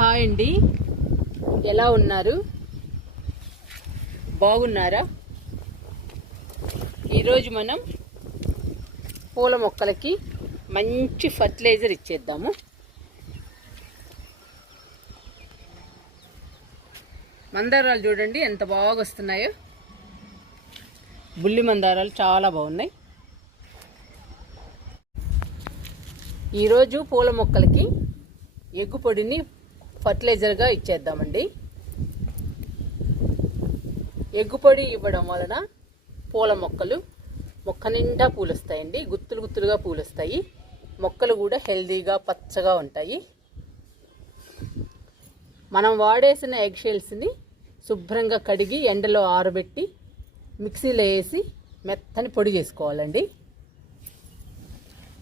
Hi అండి, ఎలా ఉన్నారు? బాగున్నారా? ఈరోజు మనం పూల మొక్కలకి మంచి ఫర్టిలైజర్ ఇచ్చేద్దాము. మందారాలు చూడండి ఎంత బాగా వస్తున్నాయో. బుల్లి మందారాలు చాలా బాగున్నాయి. ఈరోజు పూల మొక్కలకి ఎగ్గు పొడిని ఫర్టిలైజర్గా ఇచ్చేద్దామండి. ఎగ్గు పొడి ఇవ్వడం వలన పూల మొక్క నిండా పూలు వస్తాయండి. గుత్తులు గుత్తులుగా పూలు వస్తాయి. మొక్కలు కూడా హెల్దీగా పచ్చగా ఉంటాయి. మనం వాడేసిన ఎగ్ షెల్స్ని శుభ్రంగా కడిగి ఎండలో ఆరబెట్టి మిక్సీలో వేసి మెత్తని పొడి చేసుకోవాలండి.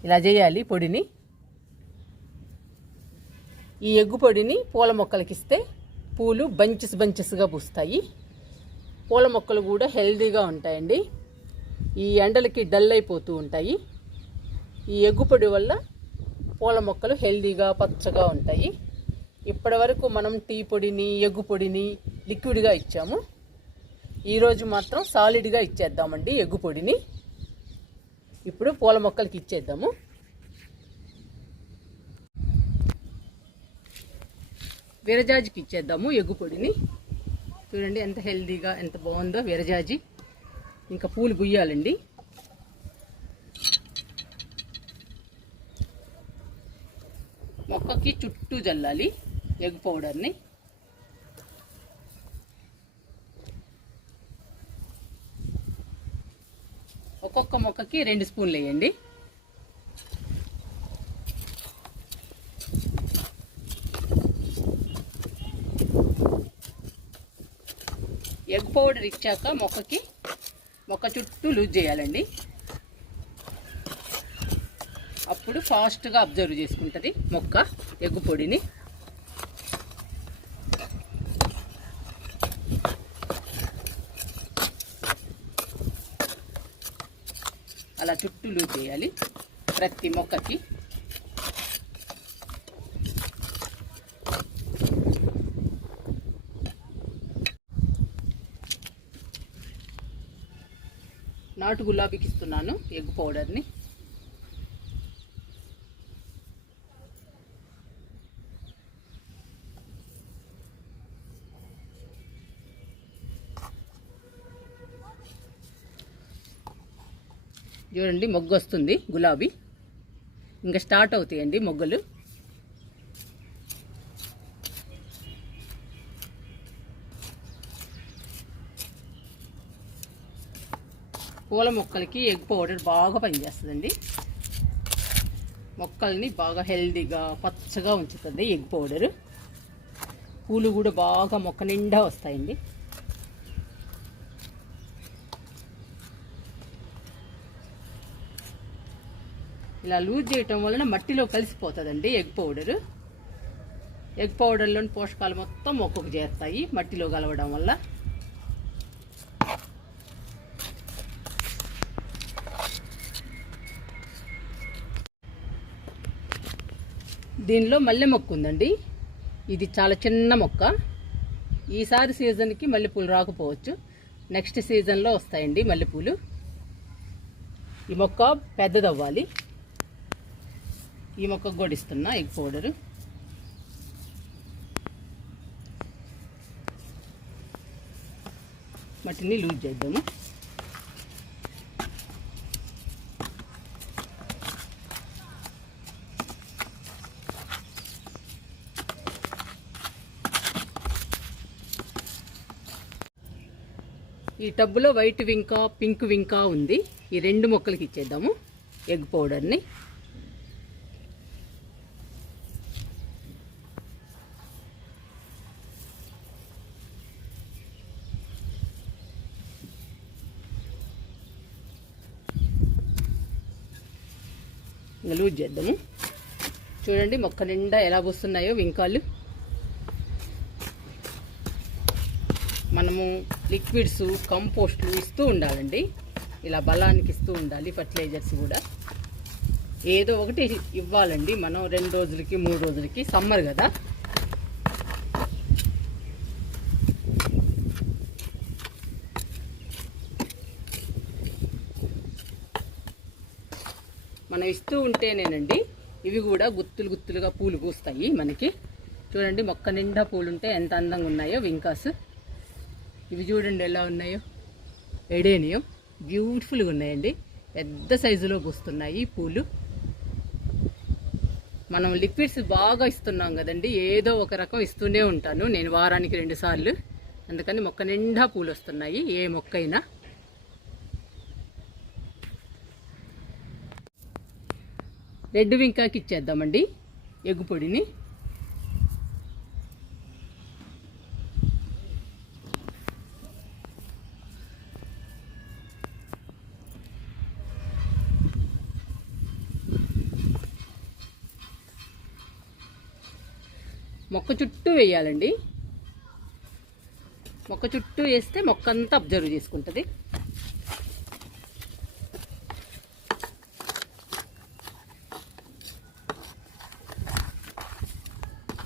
ఇలా చేయాలి పొడిని. ఈ ఎగ్గు పొడిని పూల మొక్కలకి ఇస్తే పూలు బంచెస్గా పూస్తాయి. పూల మొక్కలు కూడా హెల్దీగా ఉంటాయండి. ఈ ఎండలకి డల్ అయిపోతూ ఉంటాయి. ఈ ఎగ్గు పొడి వల్ల పూల మొక్కలు హెల్దీగా పచ్చగా ఉంటాయి. ఇప్పటి వరకు మనం టీ పొడిని ఎగ్గు పొడిని లిక్విడ్గా ఇచ్చాము. ఈరోజు మాత్రం సాలిడ్గా ఇచ్చేద్దామండి ఎగ్గు పొడిని. ఇప్పుడు పూల మొక్కలకి ఇచ్చేద్దాము. విరజాజికి ఇచ్చేద్దాము ఎగ్గు పొడిని. చూడండి ఎంత హెల్దీగా ఎంత బాగుందో విరజాజి. ఇంకా పూలు గుయ్యాలండి. మొక్కకి చుట్టూ జల్లాలి ఎగ్ పౌడర్ని. ఒక్కొక్క మొక్కకి 2 స్పూన్లు వేయండి. ఎగ్ పౌడర్ ఇచ్చాక మొక్క చుట్టూ లూజ్ చేయాలండి. అప్పుడు ఫాస్ట్గా అబ్జర్వ్ చేసుకుంటుంది మొక్క ఎగ్ పొడిని. అలా చుట్టూ లూజ్ చేయాలి ప్రతి మొక్కకి. నాటు గులాబీకి ఇస్తున్నాను ఎగ్ పౌడర్ని. చూడండి మొగ్గు వస్తుంది గులాబీ. ఇంకా స్టార్ట్ అవుతాయండి మొగ్గలు. పూల మొక్కలకి ఎగ్ పౌడర్ బాగా పనిచేస్తుందండి. మొక్కల్ని బాగా హెల్దీగా పచ్చగా ఉంచుతుంది ఎగ్ పౌడర్. పూలు కూడా బాగా మొక్క నిండా వస్తాయండి. ఇలా లూజ్ చేయటం వలన మట్టిలో కలిసిపోతుందండి ఎగ్ పౌడరు. ఎగ్ పౌడర్లోని పోషకాలు మొత్తం మొక్కకు చేరుతాయి మట్టిలో కలవడం వల్ల. దీనిలో మల్లె మొక్క ఉందండి. ఇది చాలా చిన్న మొక్క. ఈసారి సీజన్కి మల్లెపూలు రాకపోవచ్చు. నెక్స్ట్ సీజన్లో వస్తాయండి మల్లెపూలు. ఈ మొక్క పెద్దదవ్వాలి. ఈ మొక్కకు కూడా ఇస్తున్నా ఎగ్ పౌడరు. మట్టిని లూజ్ చేద్దాము. ఈ టబ్బులో వైట్ వింకా పింక్ వింకా ఉంది. ఈ 2 మొక్కలకి ఇచ్చేద్దాము ఎగ్ పౌడర్ని. లూజ్ చేద్దాము. చూడండి మొక్క నిండా ఎలా పోస్తున్నాయో వింకాలు. మనము లిక్విడ్స్ కంపోస్ట్లు ఇస్తూ ఉండాలండి. ఇలా బలానికి ఇస్తూ ఉండాలి. ఫర్టిలైజర్స్ కూడా ఏదో ఒకటి ఇవ్వాలండి మనం 2 రోజులకి 3 రోజులకి. సమ్మర్ కదా, మనం ఇస్తూ ఉంటేనేనండి ఇవి కూడా గుత్తులు గుత్తులుగా పూలు పూస్తాయి మనకి. చూడండి మొక్క నిండా పూలు ఉంటే ఎంత అందంగా ఉన్నాయో వింకాస్. ఇవి చూడండి ఎలా ఉన్నాయో, ఎడేనియం బ్యూటిఫుల్గా ఉన్నాయండి. పెద్ద సైజులో పూస్తున్నాయి పూలు. మనం లిక్విడ్స్ బాగా ఇస్తున్నాం కదండి, ఏదో ఒక రకం ఇస్తూనే ఉంటాను నేను వారానికి 2 సార్లు. అందుకని మొక్క నిండా పూలు వస్తున్నాయి ఏ మొక్క అయినా. రెడ్ వింకాకి ఇచ్చేద్దామండి ఎగ్గు పొడిని. మొక్క చుట్టూ వేయాలండి. మొక్క చుట్టూ వేస్తే మొక్క అంతా అబ్జర్వ్ చేసుకుంటుంది.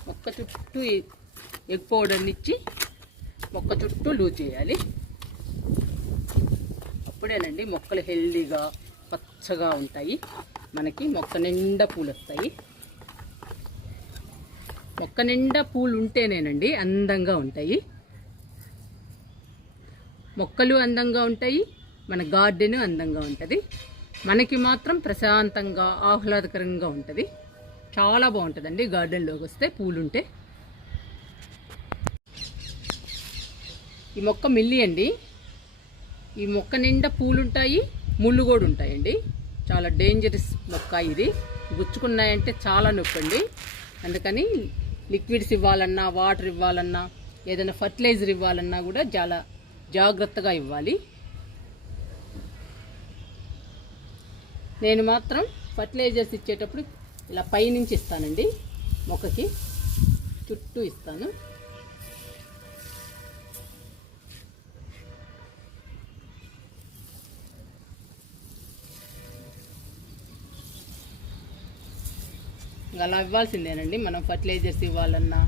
మొక్క చుట్టూ ఎగ్ పౌడర్ని ఇచ్చి మొక్క చుట్టూ లూజ్ చేయాలి. అప్పుడేనండి మొక్కలు హెల్దీగా పచ్చగా ఉంటాయి. మనకి మొక్క నిండా పూలు వస్తాయి. మొక్క నిండా పూలు ఉంటేనేనండి అందంగా ఉంటాయి మొక్కలు, అందంగా ఉంటాయి, మన గార్డెన్ అందంగా ఉంటుంది. మనకి మాత్రం ప్రశాంతంగా ఆహ్లాదకరంగా ఉంటుంది. చాలా బాగుంటుందండి గార్డెన్లోకి వస్తే పూలుంటే. ఈ మొక్క మిల్లి అండి. ఈ మొక్క నిండా పూలుంటాయి, ముళ్ళు కూడా ఉంటాయండి. చాలా డేంజరస్ మొక్క ఇది. గుచ్చుకున్నాయంటే చాలా నొప్పి అండి. అందుకని లిక్విడ్స్ ఇవ్వాలన్నా, వాటర్ ఇవ్వాలన్నా, ఏదైనా ఫర్టిలైజర్ ఇవ్వాలన్నా కూడా చాలా జాగ్రత్తగా ఇవ్వాలి. నేను మాత్రం ఫర్టిలైజర్స్ ఇచ్చేటప్పుడు ఇలా పైనుంచి ఇస్తానండి. మొక్కకి చుట్టూ ఇస్తాను. అలా ఇవ్వాల్సిందేనండి. మనం ఫర్టిలైజర్స్ ఇవ్వాలన్నా,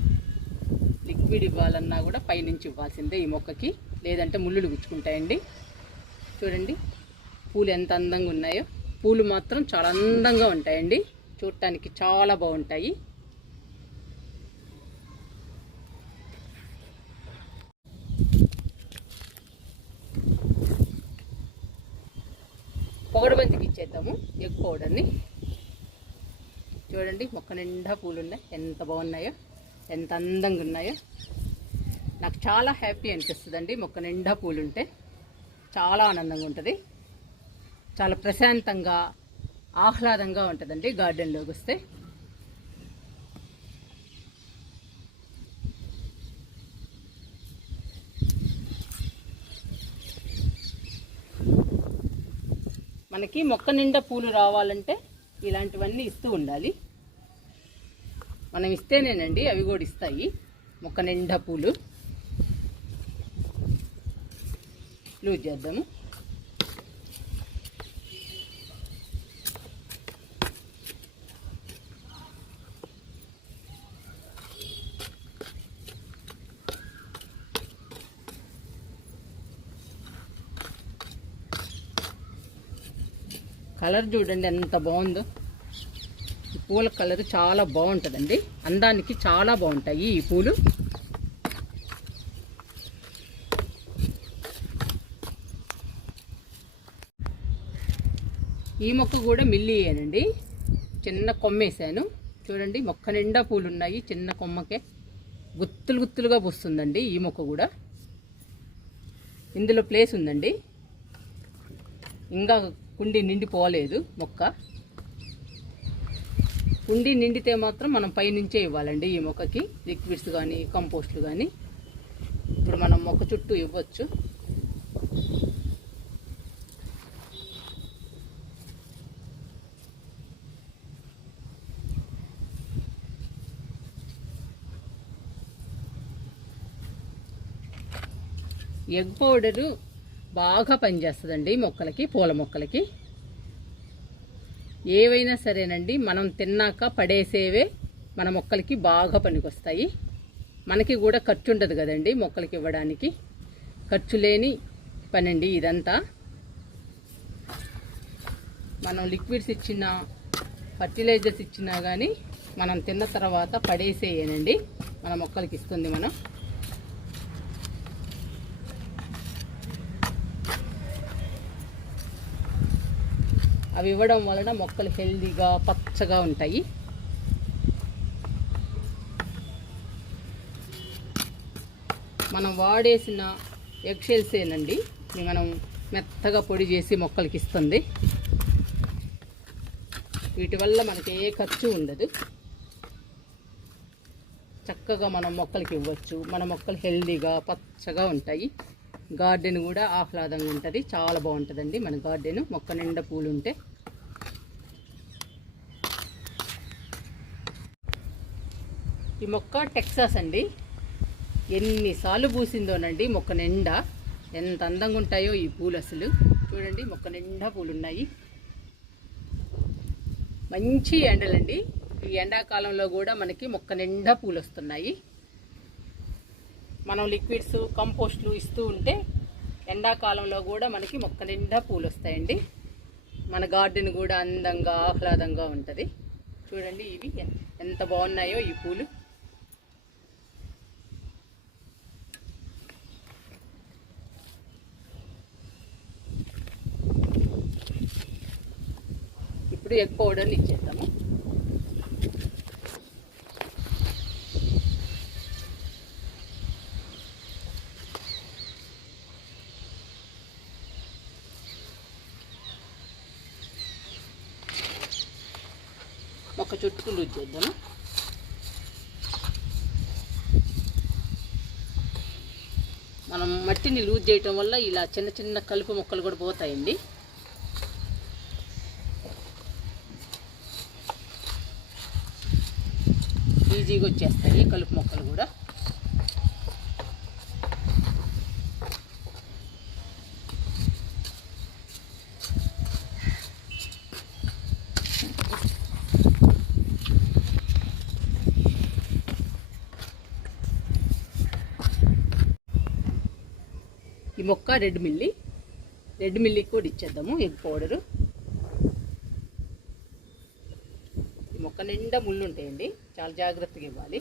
లిక్విడ్ ఇవ్వాలన్నా కూడా పైనుంచి ఇవ్వాల్సిందే ఈ మొక్కకి, లేదంటే ముళ్ళులు గుచ్చుకుంటాయండి. చూడండి పూలు ఎంత అందంగా ఉన్నాయో. పూలు మాత్రం చాలా అందంగా ఉంటాయండి, చూడటానికి చాలా బాగుంటాయి. పొగడబంతికి ఇచ్చేద్దాము ఎగ్ పౌడర్ని. చూడండి మొక్క నిండా పూలు ఉన్నాయి, ఎంత బాగున్నాయో, ఎంత అందంగా ఉన్నాయో. నాకు చాలా హ్యాపీ అనిపిస్తుందండి మొక్క నిండా పూలుంటే. చాలా ఆనందంగా ఉంటుంది, చాలా ప్రశాంతంగా ఆహ్లాదంగా ఉంటుందండి గార్డెన్లోకి వస్తే. మనకి మొక్క నిండా పూలు రావాలంటే ఇలాంటివన్నీ ఇస్తూ ఉండాలి. మనం ఇస్తేనేనండి అవి కూడా ఇస్తాయి మొక్క నిండా పూలు. లూజ్ చేద్దాము. కలర్ చూడండి ఎంత బాగుందో. ఈ పూల కలర్ చాలా బాగుంటుందండి, అందానికి చాలా బాగుంటాయి ఈ పూలు. ఈ మొక్క కూడా మిల్లియేనండి, చిన్న కొమ్మేసాను. చూడండి మొక్క నిండా పూలు ఉన్నాయి, చిన్న కొమ్మకే గుత్తులు గుత్తులుగా పూస్తుందండి ఈ మొక్క కూడా. ఇందులో ప్లేస్ ఉందండి, ఇంకా కుండీ నిండిపోలేదు మొక్క. కుండీ నిండితే మాత్రం మనం పైనుంచే ఇవ్వాలండి ఈ మొక్కకి, లిక్విడ్స్ కానీ కంపోస్ట్లు కానీ. ఇప్పుడు మనం మొక్క చుట్టూ ఇవ్వచ్చు. ఎగ్ పౌడరు బాగా పనిచేస్తుందండి మొక్కలకి, పూల మొక్కలకి. ఏవైనా సరేనండి మనం తిన్నాక పడేసేవే మన మొక్కలకి బాగా పనికొస్తాయి. మనకి కూడా ఖర్చు ఉండదు కదండి మొక్కలకి ఇవ్వడానికి. ఖర్చు లేని పనండి ఇదంతా. మనం లిక్విడ్స్ ఇచ్చినా ఫర్టిలైజర్స్ ఇచ్చినా కానీ మనం తిన్న తర్వాత పడేసేయనండి, మన మొక్కలకి ఇస్తుంది. మనం అవి ఇవ్వడం వలన మొక్కలు హెల్దీగా పచ్చగా ఉంటాయి. మనం వాడేసిన ఎగ్షెల్సేనండి మనం మెత్తగా పొడి చేసి మొక్కలకి ఇస్తుంది. వీటి వల్ల మనకి ఏ ఖర్చు ఉండదు, చక్కగా మనం మొక్కలకి ఇవ్వచ్చు. మన మొక్కలు హెల్దీగా పచ్చగా ఉంటాయి. గార్డెన్ కూడా ఆహ్లాదంగా ఉంటుంది, చాలా బాగుంటుందండి మన గార్డెన్. మొక్క నిండా పూలు ఉంటే ఈ మొక్క టెక్సాస్ అండి. ఎన్నిసార్లు పూసిందోనండి మొక్క నిండా. ఎంత అందంగా ఉంటాయో ఈ పూలు అసలు. చూడండి మొక్క నిండా పూలు ఉన్నాయి. మంచి ఎండలండి. ఈ ఎండాకాలంలో కూడా మనకి మొక్క నిండా పూలు వస్తున్నాయి. మనం లిక్విడ్స్ కంపోస్ట్లు ఇస్తూ ఉంటే ఎండాకాలంలో కూడా మనకి మొక్క నిండా పూలు వస్తాయండి. మన గార్డెన్ కూడా అందంగా ఆహ్లాదంగా ఉంటుంది. చూడండి ఇవి ఎంత బాగున్నాయో ఈ పూలు. ఇప్పుడు ఎగ్ పౌడర్ని ఇచ్చేద్దాము. మొక్క చుట్టూ లూజ్ చేద్దాము. మనం మట్టిని లూజ్ చేయటం వల్ల ఇలా చిన్న చిన్న కలుపు మొక్కలు కూడా పోతాయండి. ఈజీగా వచ్చేస్తాయి కలుపు మొక్కలు కూడా. ఈ మొక్క రెడ్ మిల్లీకి కూడా ఇచ్చేద్దాము ఎగ్ పౌడరు. ఈ మొక్క నిండా ముళ్ళు ఉంటాయండి, చాలా జాగ్రత్తగా ఇవ్వాలి.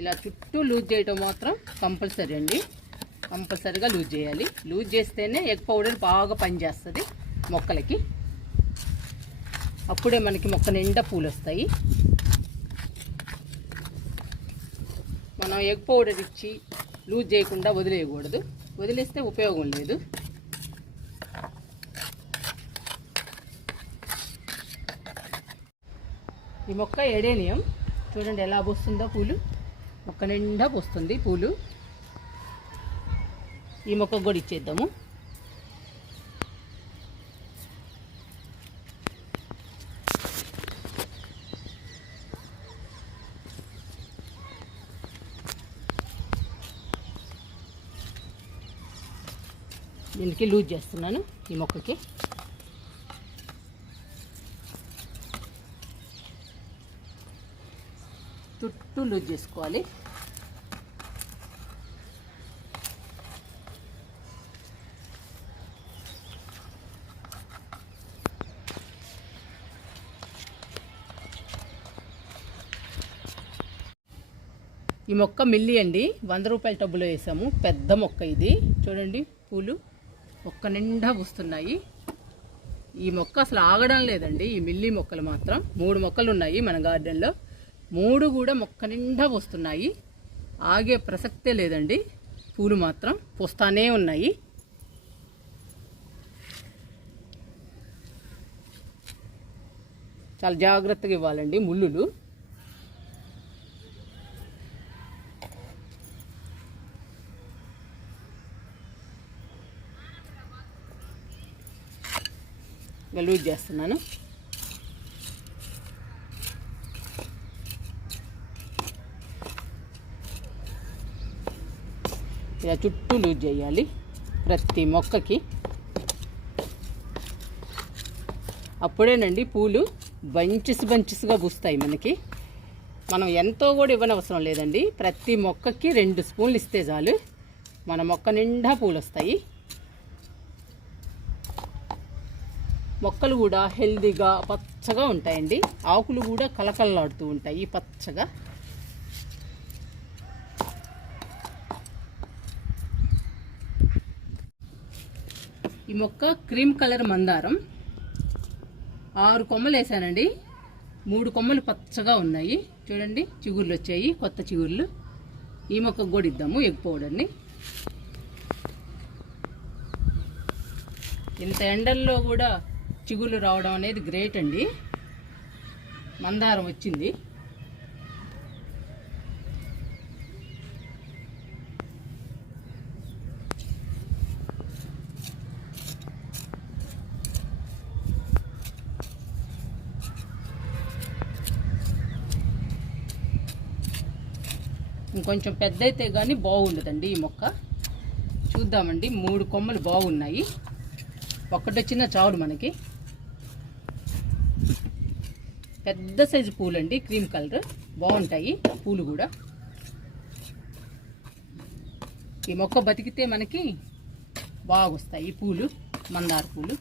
ఇలా చుట్టూ లూజ్ చేయటం మాత్రం కంపల్సరీ అండి. కంపల్సరీగా లూజ్ చేయాలి. లూజ్ చేస్తేనే ఎగ్ పౌడర్ బాగా పనిచేస్తుంది మొక్కలకి. అప్పుడే మనకి మొక్క నిండా పూలు వస్తాయి. మనం ఎగ్ పౌడర్ ఇచ్చి లూజ్ చేయకుండా వదిలేయకూడదు. వదిలేస్తే ఉపయోగం లేదు. ఈ మొక్క ఎడేనియం చూడండి ఎలా పోస్తుందో పూలు. మొక్క నిండా పోస్తుంది పూలు. ఈ మొక్కకు కూడా ఇచ్చేద్దాము. దీనికి లూజ్ చేస్తున్నాను ఈ మొక్కకి. చుట్టూ లూజ్ చేసుకోవాలి. ఈ మొక్క మిల్లీ అండి, 100 రూపాయల టబ్బులో వేసాము. పెద్ద మొక్క ఇది. చూడండి పూలు మొక్క నిండా పూస్తున్నాయి. ఈ మొక్క అసలు ఆగడం లేదండి. ఈ మిల్లీ మొక్కలు మాత్రం 3 మొక్కలు ఉన్నాయి మన గార్డెన్లో. 3 కూడా మొక్క నిండా పూస్తున్నాయి. ఆగే ప్రసక్తే లేదండి. పూలు మాత్రం పూస్తానే ఉన్నాయి. చాలా జాగ్రత్తగా ఇవ్వాలండి ముళ్ళులు. లూజ్ చేస్తున్నాను. ఇలా చుట్టూ లూజ్ చేయాలి ప్రతి మొక్కకి. అప్పుడేనండి పూలు బంచెస్గా పూస్తాయి మనకి. మనం ఎంతో కూడా ఇవ్వనవసరం లేదండి. ప్రతి మొక్కకి 2 స్పూన్లు ఇస్తే చాలు మన మొక్క నిండా పూలు వస్తాయి. మొక్కలు కూడా హెల్దీగా పచ్చగా ఉంటాయండి. ఆకులు కూడా కలకలలాడుతూ ఉంటాయి పచ్చగా. ఈ మొక్క క్రీమ్ కలర్ మందారం. 6 కొమ్మలు వేసానండి. 3 కొమ్మలు పచ్చగా ఉన్నాయి చూడండి, చిగుర్లు వచ్చాయి, కొత్త చిగుర్లు. ఈ మొక్కకు కూడా ఇద్దాము ఎగ్ పౌడర్ని. ఇంత ఎండల్లో కూడా చిగుర్లు రావడం అనేది గ్రేట్ అండి. మందారం వచ్చింది. ఇంకొంచెం పెద్ద అయితే కానీ బాగుండదండి ఈ మొక్క. చూద్దామండి. 3 కొమ్మలు బాగున్నాయి. ఒక్కటి వచ్చిన చాలు మనకి. పెద్ద సైజు పూలండి, క్రీమ్ కలర్, బాగుంటాయి పూలు కూడా. ఈ మొక్క బతికితే మనకి బాగొస్తాయి పూలు, మందార పూలు.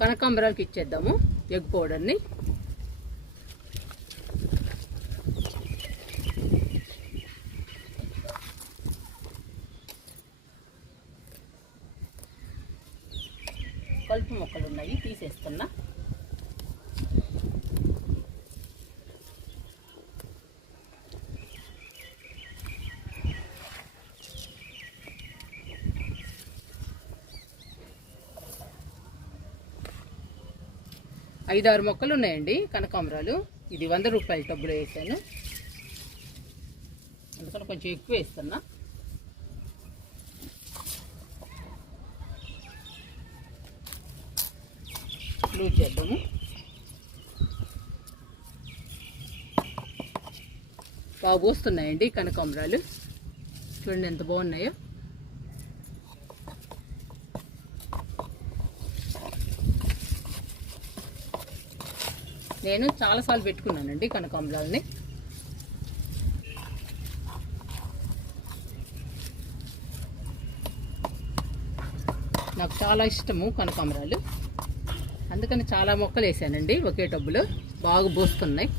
కనకాంబరాలకి ఇచ్చేద్దాము ఎగ్ పౌడర్ని. కలుపు మొక్కలు ఉన్నాయి, తీసేస్తున్నా. ఐదారు మొక్కలు ఉన్నాయండి కనకాంబరాలు. ఇది 100 రూపాయల టబ్బులో వేసాను, అందుకని కొంచెం ఎక్కువ వేస్తున్నా. లూజ్ చేద్దాము. బాగా పూస్తున్నాయండి కనకాంబరాలు. చూడండి ఎంత బాగున్నాయో. నేను చాలాసార్లు పెట్టుకున్నానండి కనకాంబరాలని. నాకు చాలా ఇష్టము కనకాంబరాలు, అందుకని చాలా మొక్కలు వేసానండి ఒకే టబ్బులో. బాగా పూస్తున్నాయి.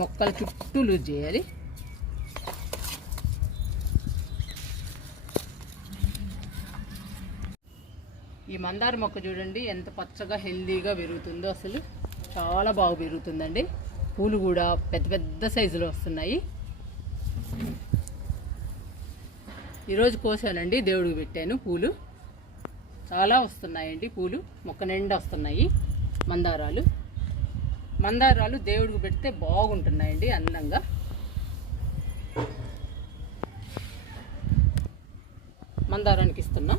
మొక్కల చుట్టూ లూజ్ చేయాలి. ఈ మందార మొక్క చూడండి ఎంత పచ్చగా హెల్దీగా పెరుగుతుందో. అసలు చాలా బాగా పెరుగుతుందండి. పూలు కూడా పెద్ద పెద్ద సైజులో వస్తున్నాయి. ఈరోజు కోసానండి, దేవుడికి పెట్టాను. పూలు చాలా వస్తున్నాయండి. పూలు మొక్క నిండా వస్తున్నాయి. మందారాలు దేవుడికి పెడితే బాగుంటున్నాయండి అందంగా. మందారానికి ఇస్తున్నా.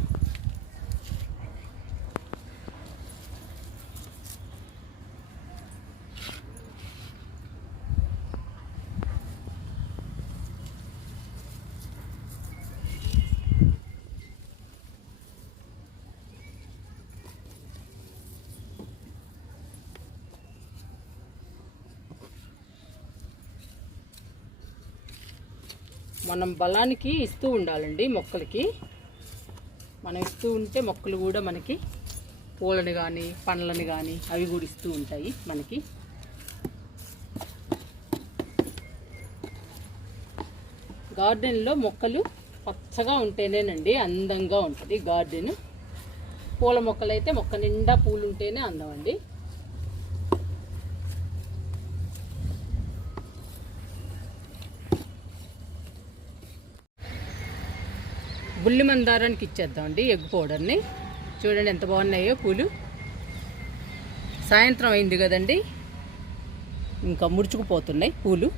మనం బలానికి ఇస్తూ ఉండాలండి మొక్కలకి. మనం ఇస్తూ ఉంటే మొక్కలు కూడా మనకి పూలని కానీ పండ్లని కానీ అవి కూడా ఇస్తూ ఉంటాయి మనకి. గార్డెన్లో మొక్కలు పచ్చగా ఉంటేనేనండి అందంగా ఉంటుంది గార్డెన్. పూల మొక్కలైతే మొక్క నిండా పూలు ఉంటేనే అందం అండి. బుల్లి మందారానికి ఇచ్చేద్దామండి ఎగ్ పౌడర్ని. చూడండి ఎంత బాగున్నాయో పూలు. సాయంత్రం అయింది కదండి, ఇంకా ముడుచుకుపోతున్నాయి పూలు.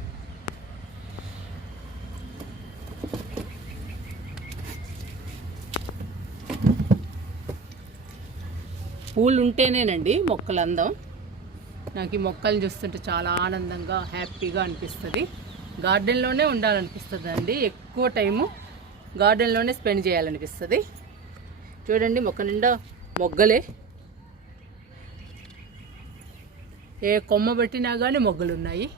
పూలు ఉంటేనేనండి మొక్కలు అందం. నాకు ఈ మొక్కలు చూస్తుంటే చాలా ఆనందంగా హ్యాపీగా అనిపిస్తుంది. గార్డెన్లోనే ఉండాలనిపిస్తుంది అండి. ఎక్కువ టైము గార్డెన్లోనే స్పెండ్ చేయాలనిపిస్తుంది. చూడండి మొక్క నిండా మొగ్గలే, ఏ కొమ్మ పెట్టినా కానీ మొగ్గలు ఉన్నాయి.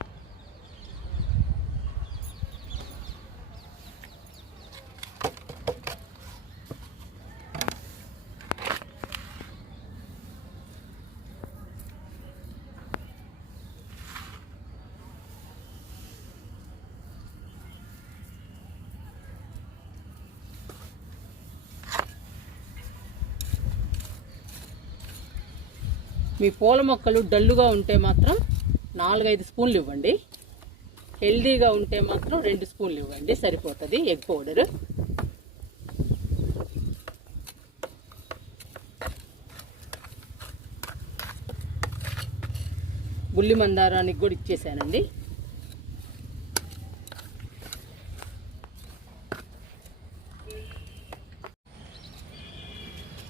మీ పూల మొక్కలు డల్లుగా ఉంటే మాత్రం 4-5 స్పూన్లు ఇవ్వండి. హెల్దీగా ఉంటే మాత్రం 2 స్పూన్లు ఇవ్వండి, సరిపోతుంది ఎగ్ పౌడర్. బుల్లి మందారానికి కూడా ఇచ్చేసానండి.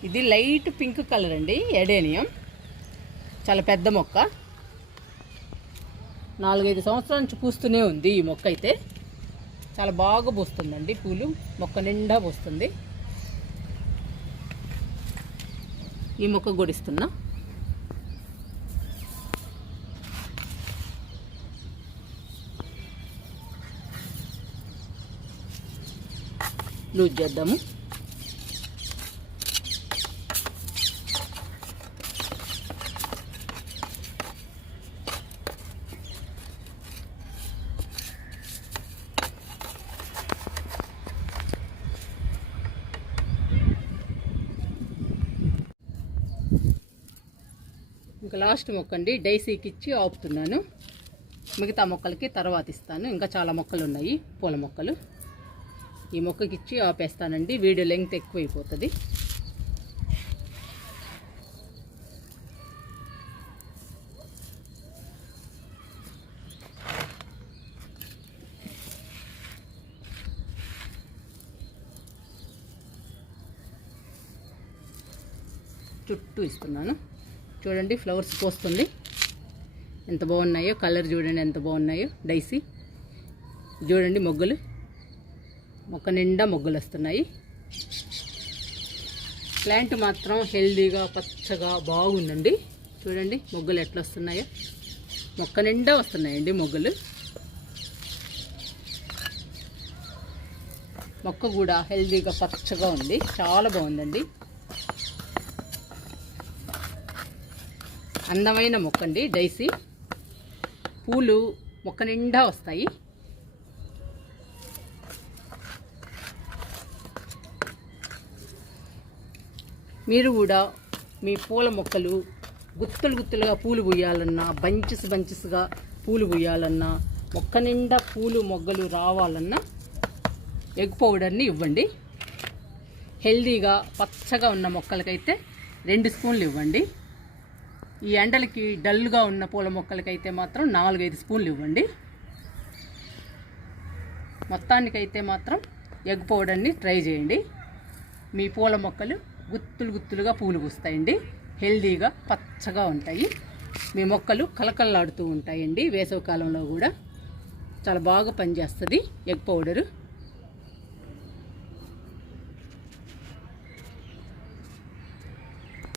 ఇది లైట్ పింక్ కలర్ అండి, ఎడేనియం. చాలా పెద్ద మొక్క, 4-5 సంవత్సరాల నుంచి పూస్తూనే ఉంది. ఈ మొక్క అయితే చాలా బాగా పూస్తుందండి, పూలు మొక్క నిండా పూస్తుంది. ఈ మొక్క గొడిస్తున్నా. లూజ్ చేద్దాము. ఇంకా లాస్ట్ మొక్క అండి, డైసీకి ఇచ్చి ఆపుతున్నాను. మిగతా మొక్కలకి తర్వాత ఇస్తాను. ఇంకా చాలా మొక్కలు ఉన్నాయి పూల మొక్కలు. ఈ మొక్కకి ఇచ్చి ఆపేస్తానండి, వీడియో లెంగ్త్ ఎక్కువైపోతుంది. చుట్టూ ఇస్తున్నాను. చూడండి ఫ్లవర్స్ పోస్తుంది, ఎంత బాగున్నాయో. కలర్ చూడండి ఎంత బాగున్నాయో. డైసీ చూడండి, మొగ్గలు మొక్క నిండా మొగ్గలు వస్తున్నాయి. ప్లాంట్ మాత్రం హెల్దీగా పచ్చగా బాగుందండి. చూడండి మొగ్గలు ఎట్లా వస్తున్నాయో, మొక్క నిండా వస్తున్నాయండి మొగ్గలు. మొక్క కూడా హెల్దీగా పచ్చగా ఉంది, చాలా బాగుందండి. అందమైన మొక్క అండి డైసీ. పూలు మొక్క నిండా వస్తాయి. మీరు కూడా మీ పూల మొక్కలు గుత్తులు గుత్తులుగా పూలు పూయాలన్నా, బంచెస్గా పూలు పూయాలన్నా, మొక్క నిండా పూలు మొగ్గలు రావాలన్నా ఎగ్ పౌడర్ని ఇవ్వండి. హెల్దీగా పచ్చగా ఉన్న మొక్కలకైతే 2 స్పూన్లు ఇవ్వండి. ఈ ఎండలకి డల్గా ఉన్న పూల మొక్కలకైతే మాత్రం 4-5 స్పూన్లు ఇవ్వండి. మొత్తానికైతే మాత్రం ఎగ్ పౌడర్ని ట్రై చేయండి. మీ పూల మొక్కలు గుత్తులు గుత్తులుగా పూలు పూస్తాయండి, హెల్దీగా పచ్చగా ఉంటాయి. మీ మొక్కలు కలకల్లాడుతూ ఉంటాయండి. వేసవి కాలంలో కూడా చాలా బాగా పనిచేస్తుంది ఎగ్ పౌడరు.